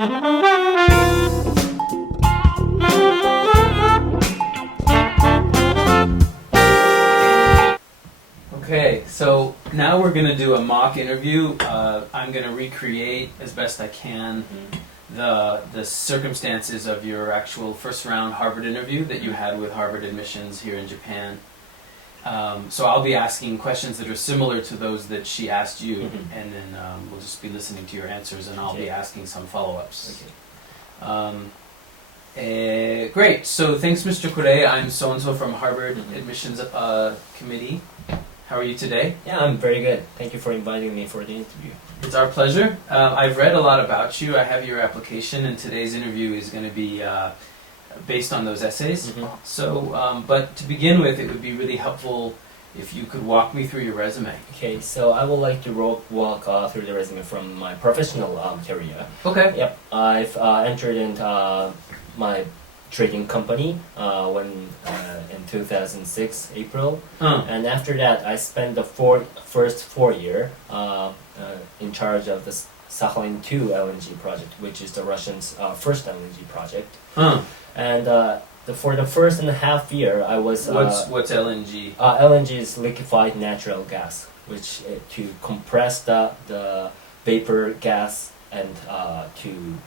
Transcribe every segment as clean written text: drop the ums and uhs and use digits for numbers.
Okay, so now we're going to do a mock interview. I'm going to recreate as best I can the circumstances of your actual first round Harvard interview that you had with Harvard admissions here in Japan. So I'll be asking questions that are similar to those that she asked you, and then we'll just be listening to your answers, and I'll be asking some follow-ups. Great. So thanks, Mr. Kure. I'm so-and-so from Harvard Admissions Committee. How are you today? Yeah, I'm very good. Thank you for inviting me for the interview. It's our pleasure. I've read a lot about you. I have your application, and today's interview is going to be based on those essays. So, but to begin with, it would be really helpful if you could walk me through your resume. Okay, so I would like to walk through the resume from my professional career. Okay. Yep, I've entered into my trading company in 2006 April, and after that I spent the first 4 years in charge of the Sakhalin-2 LNG project, which is the Russians' first LNG project. And for the first and a half year, I was what's LNG? LNG is liquefied natural gas, which to compress the vapor gas and to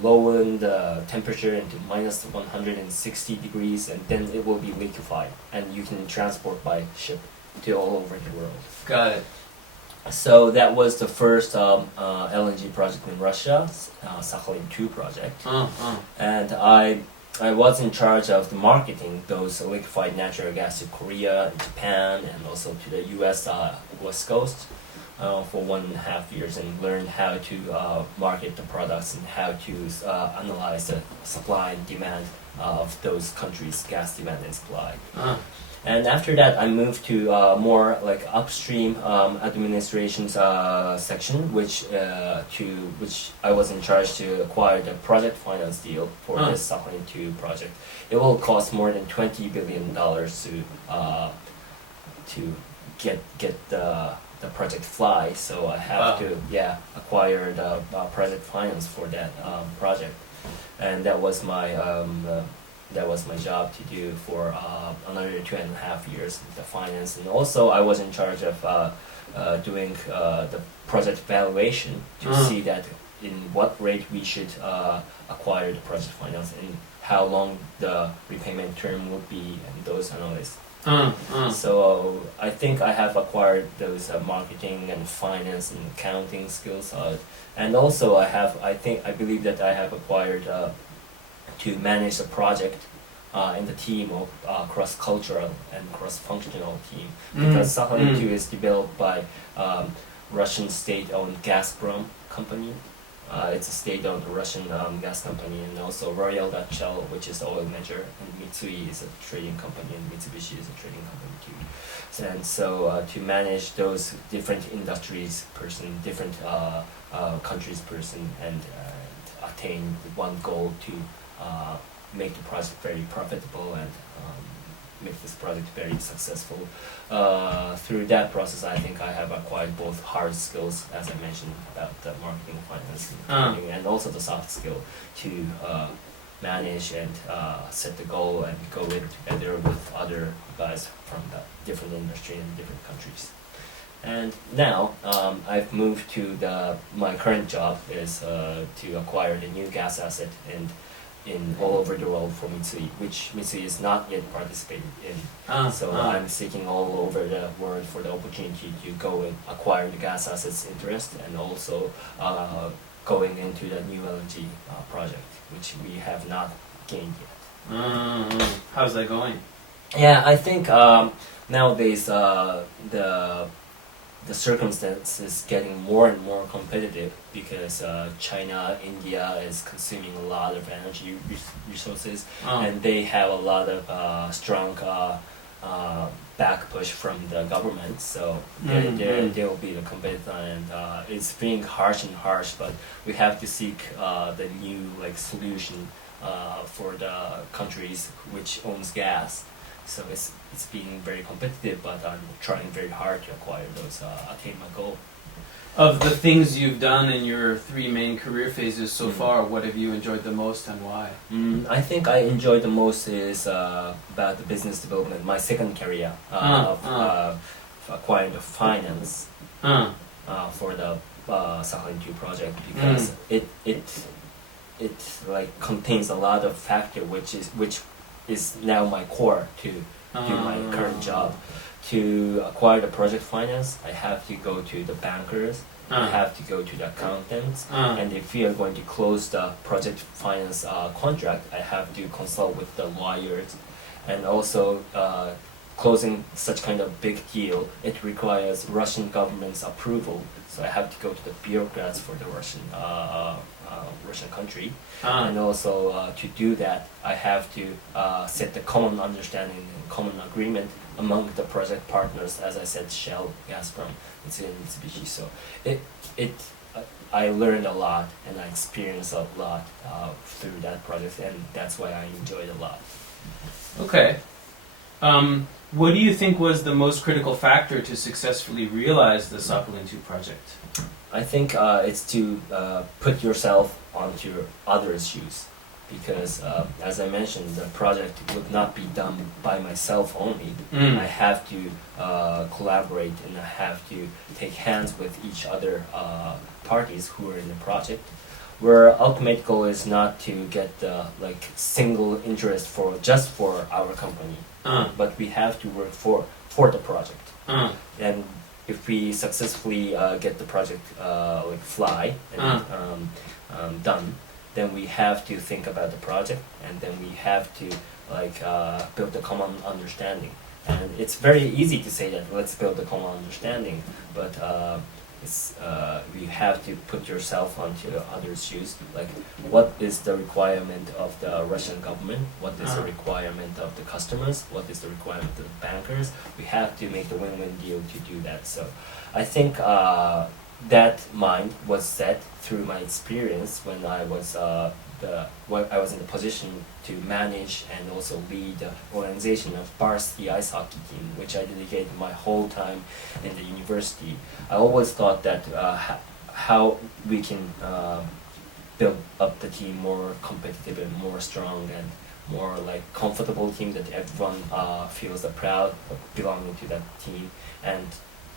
lower the temperature into minus 160 degrees, and then it will be liquefied, and you can transport by ship to all over the world. Got it. So that was the first LNG project in Russia, Sakhalin-2 project, and I was in charge of the marketing those liquefied natural gas to Korea, Japan, and also to the U.S. West Coast for 1.5 years, and learned how to market the products and how to analyze the supply and demand of those countries' gas demand and supply. And after that, I moved to more like upstream administration section, which I was in charge to acquire the project finance deal for this Sakhalin-2 project. It will cost more than $20 billion to get the project fly. So I have to acquire the project finance for that project, and that was my job to do for another 2.5 years, the finance. And also I was in charge of doing the project valuation to see that in what rate we should acquire the project finance and how long the repayment term would be, and those analysis. So I think I have acquired those marketing and finance and accounting skills, and also I believe that I have acquired to manage a project in the team of cross-cultural and cross-functional team, because Sakhalin-2 is developed by Russian state-owned Gazprom company. It's a state-owned Russian gas company, and also Royal Dutch Shell, which is the oil major, and Mitsui is a trading company, and Mitsubishi is a trading company too. And so to manage those different industries person, different countries person, and attain one goal to make the project very profitable and make this project very successful. Through that process, I think I have acquired both hard skills, as I mentioned, about the marketing, finance, and trading, and also the soft skill to manage and set the goal and go in together with other guys from the different industry and different countries. And now I've moved to my current job is to acquire the new gas asset and in all over the world for Mitsui, which Mitsui is not yet participated in. I'm seeking all over the world for the opportunity to go and acquire the gas assets interest, and also going into the new LNG project, which we have not gained yet. How's that going? Yeah, I think nowadays the circumstance is getting more and more competitive, because China, India is consuming a lot of energy resources, and they have a lot of strong back push from the government. So they will be the competitor, and it's being harsh, but we have to seek the new solution for the countries which owns gas. So it's being very competitive, but I'm trying very hard to acquire those, attain my goal. Of the things you've done in your 3 main career phases so Mm. far, what have you enjoyed the most and why? I think I enjoyed the most is about the business development. My second career of acquiring the finance for the Sakhalin 2 project, because it like contains a lot of factor which is now my core to do my current job. To acquire the project finance, I have to go to the bankers, I have to go to the accountants, and if we are going to close the project finance contract, I have to consult with the lawyers, and also closing such kind of big deal, it requires Russian government's approval, so I have to go to the bureaucrats for the Russian country, and also to do that, I have to set the common understanding and common agreement among the project partners, as I said, Shell, Gazprom, Mitsubishi. So I learned a lot and I experienced a lot through that project, and that's why I enjoyed a lot. Okay. What do you think was the most critical factor to successfully realize the Sakhalin 2 project? I think it's to put yourself onto others' shoes, because as I mentioned, the project would not be done by myself only. I have to collaborate, and I have to take hands with each other parties who are in the project, where ultimate goal is not to get the like single interest for just for our company, but we have to work for the project. And if we successfully get the project like fly and done, then we have to think about the project, and then we have to like build a common understanding. And it's very easy to say that let's build a common understanding, but you have to put yourself onto others' shoes. Like, what is the requirement of the Russian government? What is the requirement of the customers? What is the requirement of the bankers? We have to make the win-win deal to do that. So I think that mind was set through my experience when I was in the position to manage and also lead the organization of varsity ice hockey team, which I dedicated my whole time in the university. I always thought that how we can build up the team more competitive and more strong and more like comfortable team that everyone feels proud of belonging to that team. And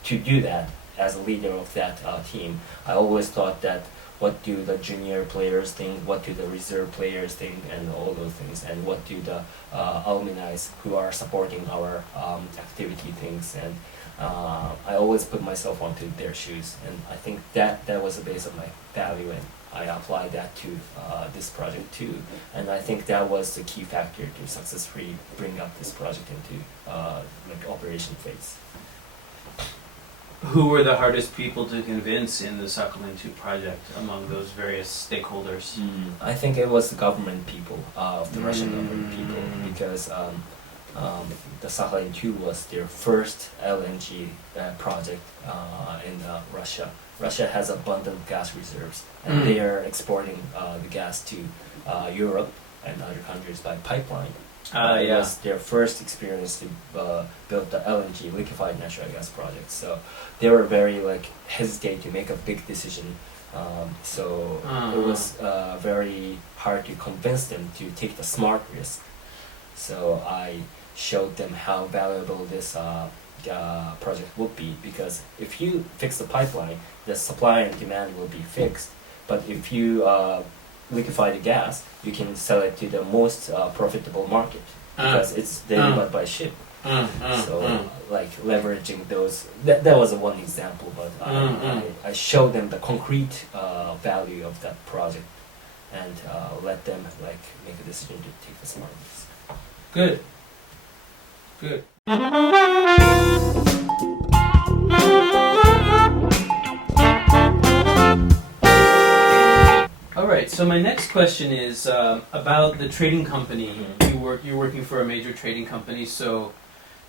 to do that, as a leader of that team, I always thought that what do the junior players think, what do the reserve players think, and all those things, and what do the alumni who are supporting our activity thinks, and I always put myself onto their shoes, and I think that was the base of my value, and I applied that to this project too, and I think that was the key factor to successfully bring up this project into like operation phase. Who were the hardest people to convince in the Sakhalin 2 project among those various stakeholders? I think it was the government people, of the Russian government people, because the Sakhalin 2 was their first LNG project in Russia. Russia has abundant gas reserves, and they are exporting the gas to Europe and other countries by pipeline. It was their first experience to build the LNG, liquefied natural gas project. So they were very like hesitate to make a big decision. So it was very hard to convince them to take the smart risk. So I showed them how valuable this project would be, because if you fix the pipeline, the supply and demand will be fixed. But if you liquefy the gas, you can sell it to the most profitable market, because it's delivered by ship. So like leveraging those, that was one example, but I showed them the concrete value of that project, and let them like make a decision to take the smart risk. Good. Good. Alright, so my next question is about the trading company. You're working for a major trading company, so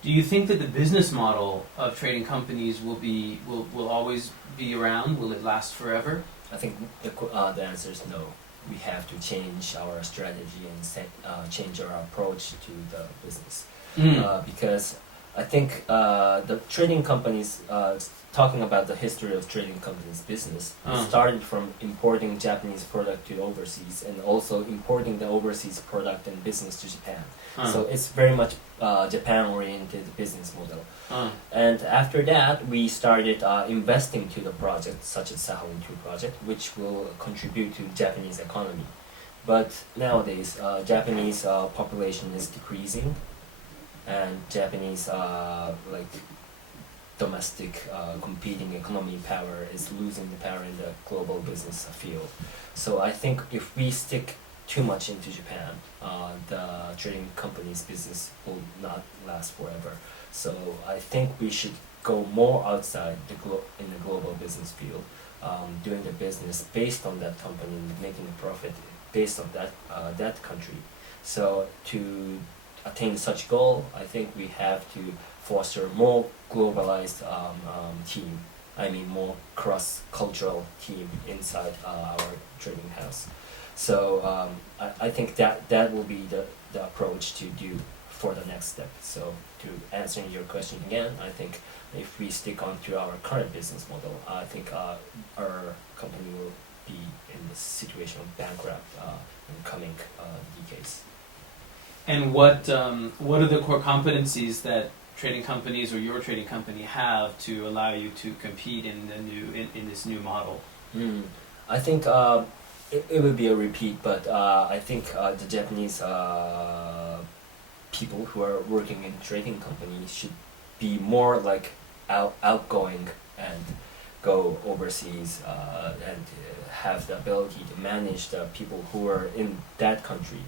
do you think that the business model of trading companies will always be around? Will it last forever? I think the answer is no. We have to change our strategy and change our approach to the business. Because I think the trading companies, talking about the history of trading companies' business, it started from importing Japanese product to overseas and also importing the overseas product and business to Japan. So it's very much Japan-oriented business model. And after that, we started investing to the project, such as Sakhalin 2 project, which will contribute to Japanese economy. But nowadays, Japanese population is decreasing, and Japanese like domestic competing economy power is losing the power in the global business field. So I think if we stick too much into Japan, the trading company's business will not last forever. So I think we should go more outside in the global business field, doing the business based on that company, making a profit based on that country. So to attain such goal, I think we have to foster more globalized team. I mean, more cross-cultural team inside our trading house. So I think that will be the approach to do for the next step. So to answer your question again, I think if we stick on to our current business model, I think our company will be in this situation of bankrupt in coming decades. And what are the core competencies that trading companies or your trading company have to allow you to compete in this new model? I think it would be a repeat, but I think the Japanese people who are working in trading companies should be more like outgoing and go overseas and have the ability to manage the people who are in that country.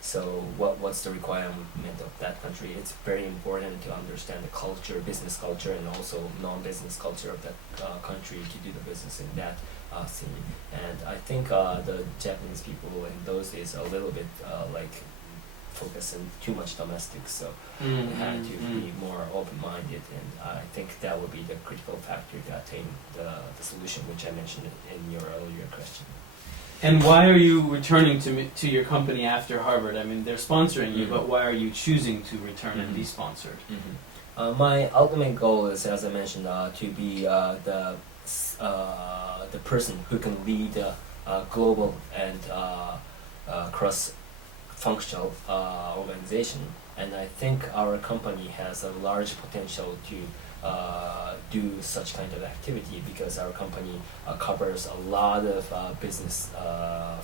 So what's the requirement of that country? It's very important to understand the culture, business culture, and also non-business culture of that country to do the business in that scene. And I think the Japanese people in those days a little bit like focusing too much domestic, so they had to be more open-minded, and I think that would be the critical factor to attain the solution which I mentioned in your earlier question. And why are you returning to your company after Harvard? I mean, they're sponsoring you, but why are you choosing to return and be sponsored? My ultimate goal is, as I mentioned, to be the person who can lead global and cross-functional organization. And I think our company has a large potential to do such kind of activity because our company covers a lot of business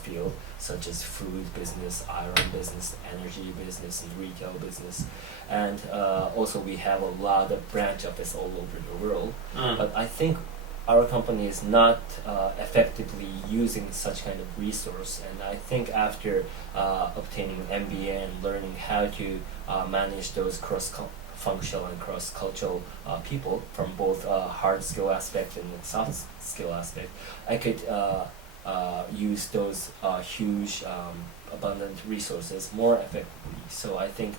field, such as food business, iron business, energy business, and retail business. And also we have a lot of branch office all over the world. But I think our company is not effectively using such kind of resource, and I think after obtaining MBA and learning how to manage those cross-functional and cross-cultural people from both hard skill aspect and soft skill aspect, I could use those huge abundant resources more effectively. So I think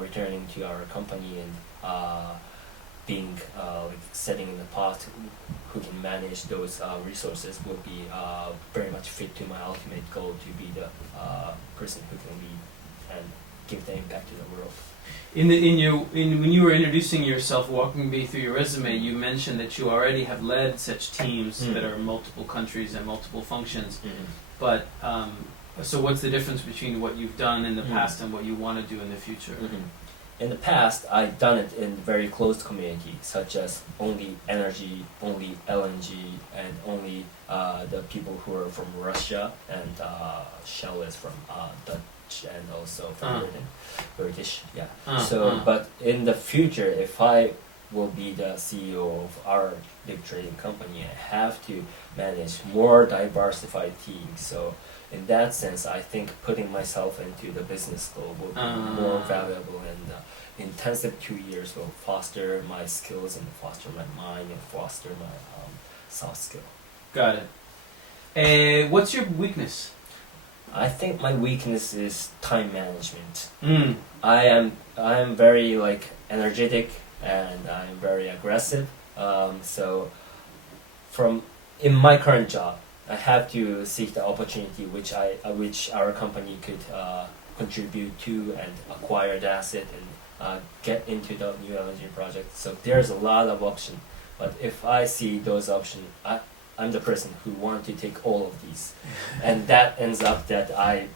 returning to our company and being like setting in the pot who can manage those resources would be very much fit to my ultimate goal to be the person who can lead and give the impact to the world. When you were introducing yourself, walking me through your resume, you mentioned that you already have led such teams that are in multiple countries and multiple functions. But so what's the difference between what you've done in the past and what you want to do in the future? In the past, I've done it in very closed community, such as only energy, only LNG, and only the people who are from Russia, and Shell is from Dutch and also from British. So, but in the future, if I will be the CEO of our big trading company, I have to manage more diversified teams. So in that sense, I think putting myself into the business school will be more valuable, and intensive 2 years will foster my skills and foster my mind and foster my soft skill. Got it. What's your weakness? I think my weakness is time management. I am very like energetic and I'm very aggressive. So in my current job, I have to seek the opportunity which our company could contribute to and acquire the asset and get into the new LNG project. So there's a lot of option. But if I see those options, I'm the person who want to take all of these, and that ends up that I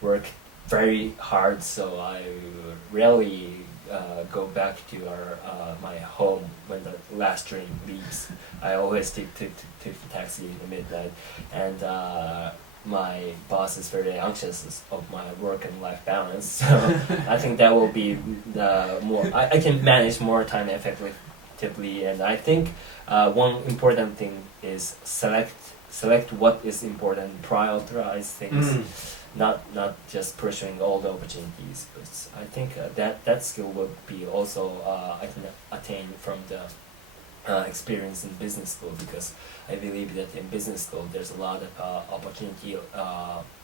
work very hard. So I rarely go back to my home when the last train leaves. I always take the taxi in the midnight, and my boss is very anxious of my work and life balance. So I think that will be the more I can manage more time effectively, and I think one important thing is select what is important, prioritize things. Not just pursuing all the opportunities, but I think that skill will be also I can attain from the experience in business school, because I believe that in business school there's a lot of opportunity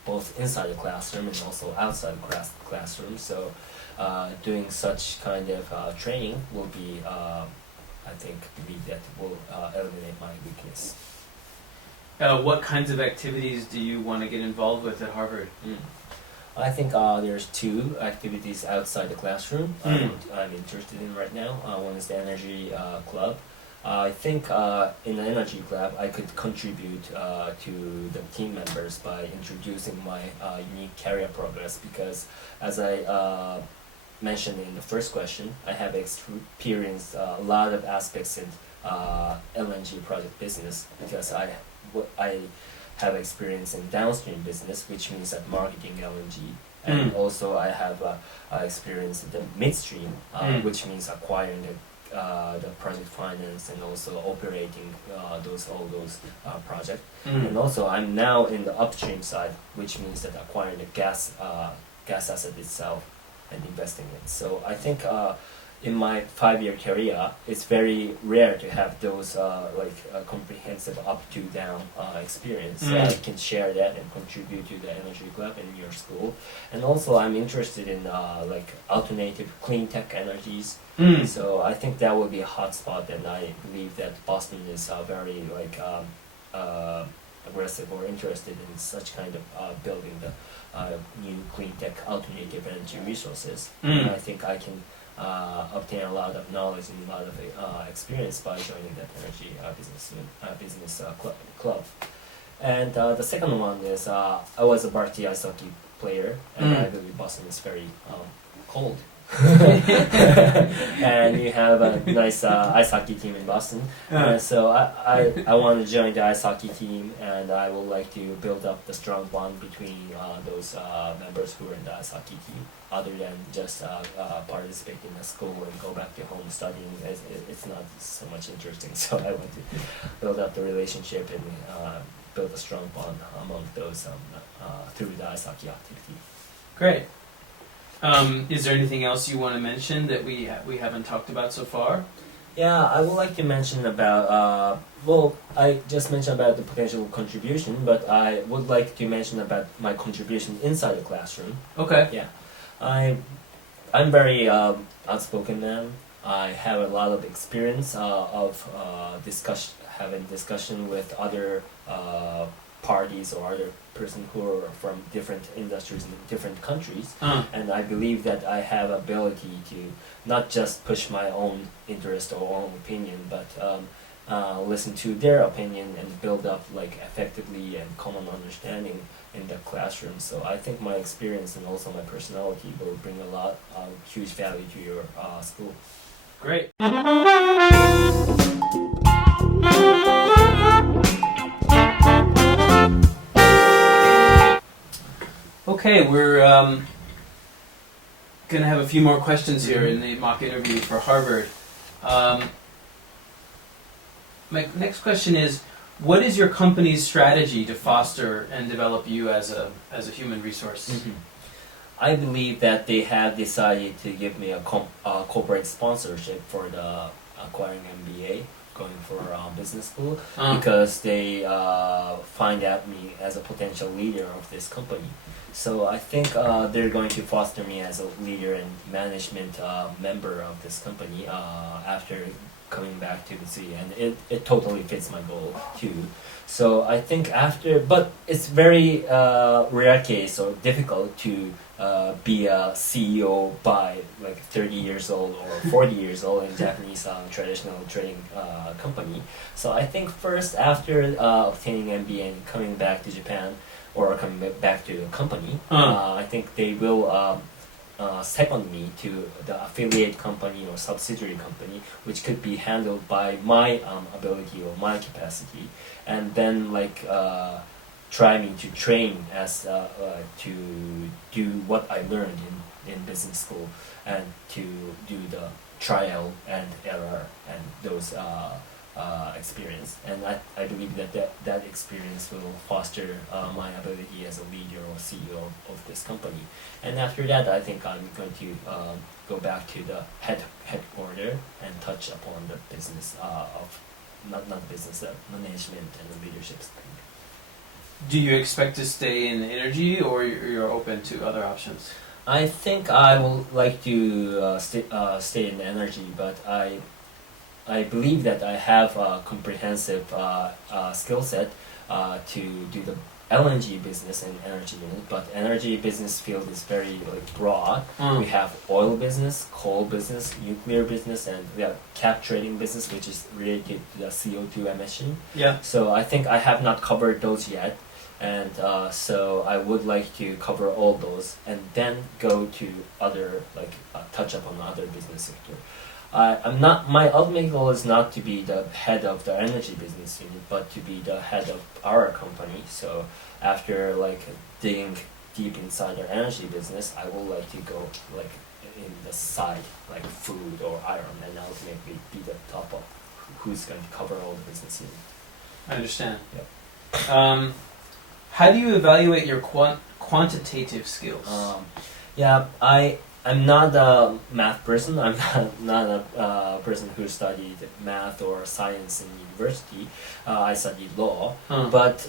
both inside the classroom and also outside the classroom. So doing such kind of training will be I think believe that will eliminate my weakness. What kinds of activities do you want to get involved with at Harvard? I think there's two activities outside the classroom I'm interested in right now. One is the energy club. I think in the energy club I could contribute to the team members by introducing my unique career progress, because as I mentioned in the first question, I have experienced a lot of aspects in LNG project business, because I have experience in downstream business, which means that marketing LNG, and also I have experience in the midstream, which means acquiring the project finance and also operating all those projects. And also I'm now in the upstream side, which means that acquiring the gas asset itself and investing in it. So I think in my 5-year career, it's very rare to have those comprehensive up to down experience. So I can share that and contribute to the energy club in your school. And also I'm interested in alternative clean tech energies. So I think that will be a hot spot, and I believe that Boston is very aggressive or interested in such kind of building the new clean tech alternative energy resources. And I think I can obtain a lot of knowledge and a lot of experience by joining that energy business club. And the second one is I was a varsity ice hockey player, and I believe Boston is very cold. And you have a nice ice hockey team in Boston. So I want to join the ice hockey team, and I would like to build up the strong bond between those members who are in the ice hockey team, other than just participate in the school and go back to home studying. It's not so much interesting. So I want to build up the relationship and build a strong bond among those through the ice hockey activity. Great. Is there anything else you want to mention that we haven't talked about so far? Yeah, I would like to mention about, I just mentioned about the potential contribution, but I would like to mention about my contribution inside the classroom. Okay. Yeah. I'm very outspoken man. I have a lot of experience of having discussion with other parties or other person who are from different industries in different countries, and I believe that I have ability to not just push my own interest or own opinion, but listen to their opinion and build up effectively and common understanding in the classroom. So I think my experience and also my personality will bring a lot of huge value to your school. Great. Okay, we're going to have a few more questions here in the mock interview for Harvard. My next question is, what is your company's strategy to foster and develop you as a human resource? I believe that they have decided to give me a corporate sponsorship for the acquiring MBA, going for business school, because they find out me as a potential leader of this company. So I think they're going to foster me as a leader and management member of this company after coming back to the city, and it totally fits my goal too. So I think after, but it's very rare case or difficult to be a CEO by like 30 years old or 40 years old in Japanese traditional trading company. So I think first after obtaining MBA and coming back to Japan or coming back to the company, I think they will second me to the affiliate company or subsidiary company, which could be handled by my ability or my capacity, and then like try me to train as to do what I learned in business school and to do the trial and error and those experience. And I believe that experience will foster my ability as a leader or CEO of this company. And after that, I think I'm going to go back to the headquarter and touch upon the business of not business, management and the leadership. Do you expect to stay in energy, or you're open to other options? I think I would like to stay in energy, but I believe that I have a comprehensive skill set to do the LNG business and energy unit, but energy business field is very like broad. We have oil business, coal business, nuclear business, and we have cap trading business, which is related to the CO2 emission. Yeah. So I think I have not covered those yet, and so I would like to cover all those and then go to other like touch upon other business sector. I'm not. My ultimate goal is not to be the head of the energy business unit, but to be the head of our company. So after like digging deep inside our energy business, I would like to go like in the side, like food or iron, and ultimately be the top of who's going to cover all the business unit. I understand. Yep. How do you evaluate your quantitative skills? I'm not a math person. I'm not a person who studied math or science in university. I studied law. But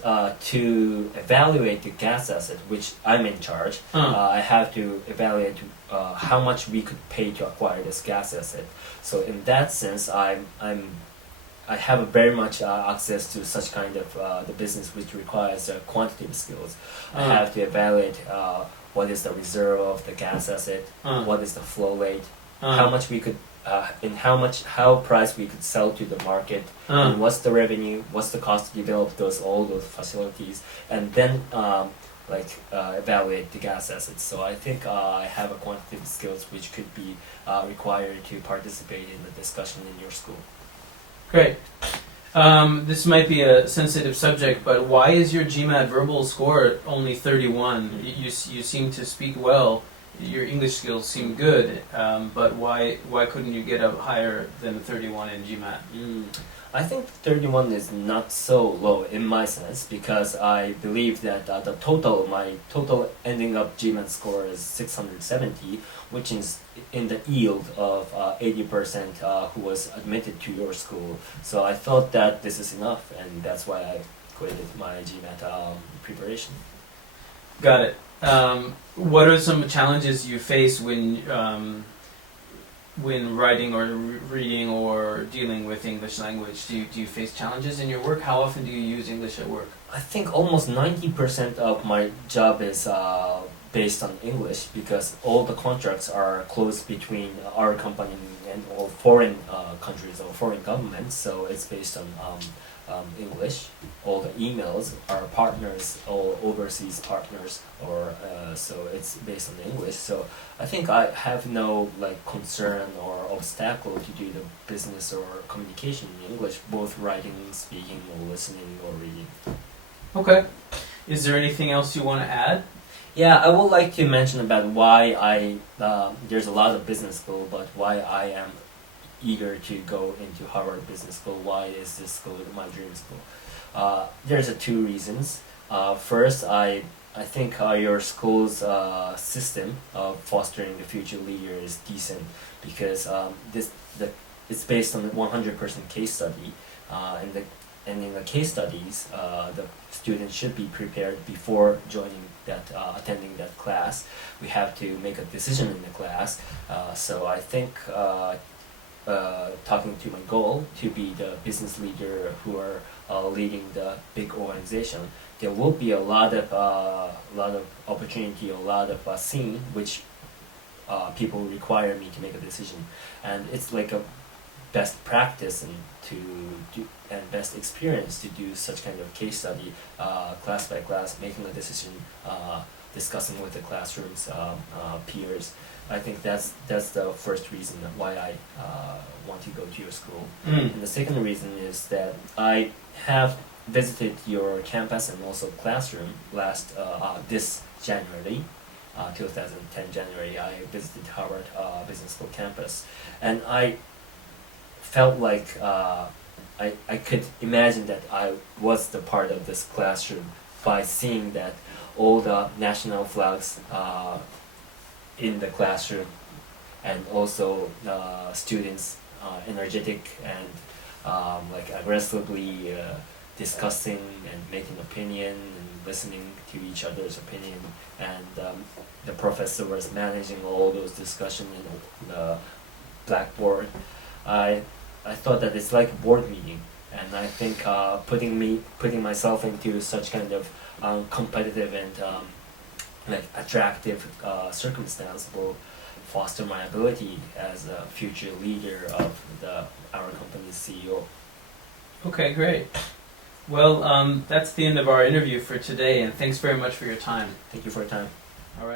to evaluate the gas asset, which I'm in charge, I have to evaluate how much we could pay to acquire this gas asset. So in that sense, I have very much access to such kind of the business which requires quantitative skills. I have to evaluate what is the reserve of the gas asset, what is the flow rate, how much we could, how price we could sell to the market, and what's the revenue, what's the cost to develop all those facilities, and then evaluate the gas assets. So I think I have a quantitative skills which could be required to participate in the discussion in your school. Great. This might be a sensitive subject, but why is your GMAT verbal score only 31? You seem to speak well. Your English skills seem good, but why couldn't you get up higher than 31 in GMAT? I think 31 is not so low in my sense, because I believe that my total ending up GMAT score is 670, which is in the yield of 80% who was admitted to your school. So I thought that this is enough, and that's why I created my GMAT preparation. Got it. What are some challenges you face when writing or reading or dealing with English language? Do you face challenges in your work? How often do you use English at work? I think almost 90% of my job is based on English, because all the contracts are closed between our company and all foreign countries or foreign governments, so it's based on English. All the emails are partners, all overseas partners, or so it's based on English. So I think I have no concern or obstacle to do the business or communication in English, both writing, speaking, or listening, or reading. Okay. Is there anything else you want to add? Yeah, I would like to mention about why there's a lot of business school, but why I am eager to go into Harvard Business School. Why is this school my dream school? There's two reasons. First, I think your school's system of fostering the future leader is decent, because it's based on a 100% case study, and in the case studies, the students should be prepared before attending that class. We have to make a decision in the class. So I think talking to my goal to be the business leader who are leading the big organization, there will be a lot of opportunity, a lot of scene which people require me to make a decision, and it's like a best practice and to do and best experience to do such kind of case study, class by class, making a decision, discussing with the classrooms, peers. I think that's the first reason why I want to go to your school. And the second reason is that I have visited your campus and also classroom last this January, 2010 January. I visited Harvard Business School campus, and I felt like I could imagine that I was the part of this classroom by seeing that all the national flags in the classroom, and also students energetic and like aggressively discussing and making opinion and listening to each other's opinion, and the professor was managing all those discussions in the blackboard. I thought that it's like a board meeting, and I think putting myself into such kind of competitive and like attractive circumstance will foster my ability as a future leader of our company's CEO. Okay, great. Well, that's the end of our interview for today, and thanks very much for your time. Thank you for your time. All right.